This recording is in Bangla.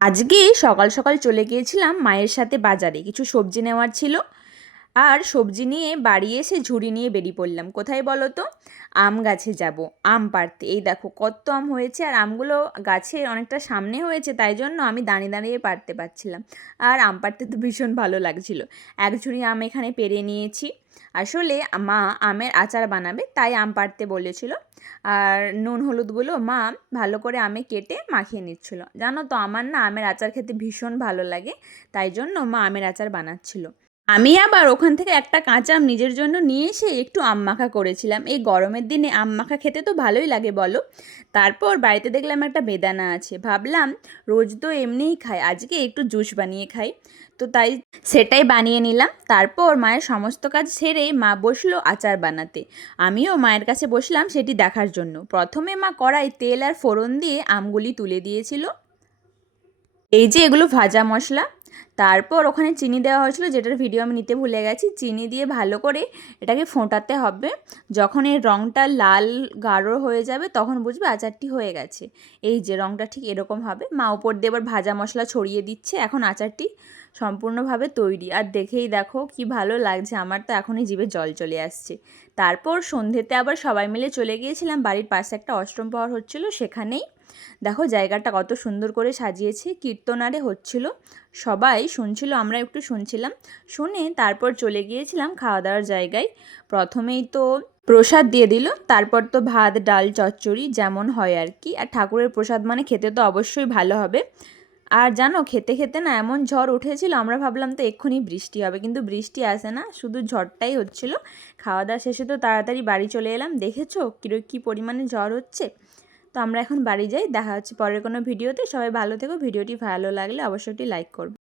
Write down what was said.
আজকে সকাল সকাল চলে গিয়েছিলাম মায়ের সাথে বাজারে, কিছু সবজি নেওয়ার ছিল। আর সবজি নিয়ে বাড়ি এসে ঝুড়ি নিয়ে বেরিয়ে পড়লাম। কোথায় বলো তো? আম গাছে যাব, আম পাড়তে। এই দেখো কত আম হয়েছে, আর আমগুলো গাছে অনেকটা সামনে হয়েছে, তাই জন্য আমি দাঁড়িয়ে দাঁড়িয়ে পাড়তে পারছিলাম। আর আম পাড়তে তো ভীষণ ভালো লাগছিল। এক ঝুড়ি আম এখানে পেড়ে নিয়েছি। আসলে মা আমের আচার বানাবে, তাই আম পাড়তে বলেছিল। আর নুন হলুদগুলো মা ভালো করে আমে কেটে মাখিয়ে নিচ্ছিল। জানো তো, আমার না আমের আচার খেতে ভীষণ ভালো লাগে, তাই জন্য মা আমের আচার বানাচ্ছিল। আমি আবার ওখান থেকে একটা কাঁচা আম নিজের জন্য নিয়ে এসে একটু আম মাখা করেছিলাম। এই গরমের দিনে আম মাখা খেতে তো ভালোই লাগে বলো। তারপর বাড়িতে দেখলাম একটা বেদানা আছে, ভাবলাম রোজ তো এমনিই খাই, আজকে একটু জুস বানিয়ে খাই। তো তাই সেটাই বানিয়ে নিলাম। তারপর মায়ের সমস্ত কাজ সেরে মা বসলো আচার বানাতে। আমিও মায়ের কাছে বসলাম সেটি দেখার জন্য। প্রথমে মা কড়াই তেল আর ফোড়ন দিয়ে আমগুলি তুলে দিয়েছিল। এই যে এগুলো ভাজা মশলা। তারপর ওখানে চিনি দেওয়া হয়েছিল, যেটার ভিডিও আমি নিতে ভুলে গেছি। চিনি দিয়ে ভালো করে এটাকে ফোটাতে হবে। যখন এর রঙটা লাল গাঢ় হয়ে যাবে তখন বুঝবে আচারটি হয়ে গেছে। এই যে রঙটা ঠিক এরকম হবে। মা উপর দিয়ে এবার ভাজা মশলা ছড়িয়ে দিচ্ছে। এখন আচারটি সম্পূর্ণভাবে তৈরি। আর দেখেই দেখো কি ভালো লাগছে, আমার তো এখনই জিভে জল চলে আসছে। তারপর সন্ধ্যেতে আবার সবাই মিলে চলে গিয়েছিলাম, বাড়ির পাশে একটা অষ্টম প্রহর হচ্ছিল সেখানেই। দেখো জায়গাটা কত সুন্দর করে সাজিয়েছে, কীর্তনারে হচ্ছিল, সবাই শুনছিল, আমরা একটু শুনছিলাম। শুনে তারপর চলে গিয়েছিলাম খাওয়া দাওয়ার জায়গায়। প্রথমেই তো প্রসাদ দিয়ে দিল, তারপর তো ভাত ডাল চচ্চড়ি যেমন হয় আর কি। আর ঠাকুরের প্রসাদ মানে খেতে তো অবশ্যই ভালো হবে। আর জানো, খেতে খেতে না এমন ঝড় উঠেছিল, আমরা ভাবলাম তো এক্ষুনি বৃষ্টি হবে, কিন্তু বৃষ্টি আসে না, শুধু ঝড়টাই হচ্ছিল। খাওয়া দাওয়া শেষে তো তাড়াতাড়ি বাড়ি চলে এলাম। দেখেছো কী পরিমাণে ঝড় হচ্ছে। তো আমরা এখন বাড়ি যাই, দেখা হচ্ছে পরের কোনো ভিডিওতে। সবাই ভালো থেকো, ভিডিওটি ভালো লাগলে অবশ্যই লাইক করবে।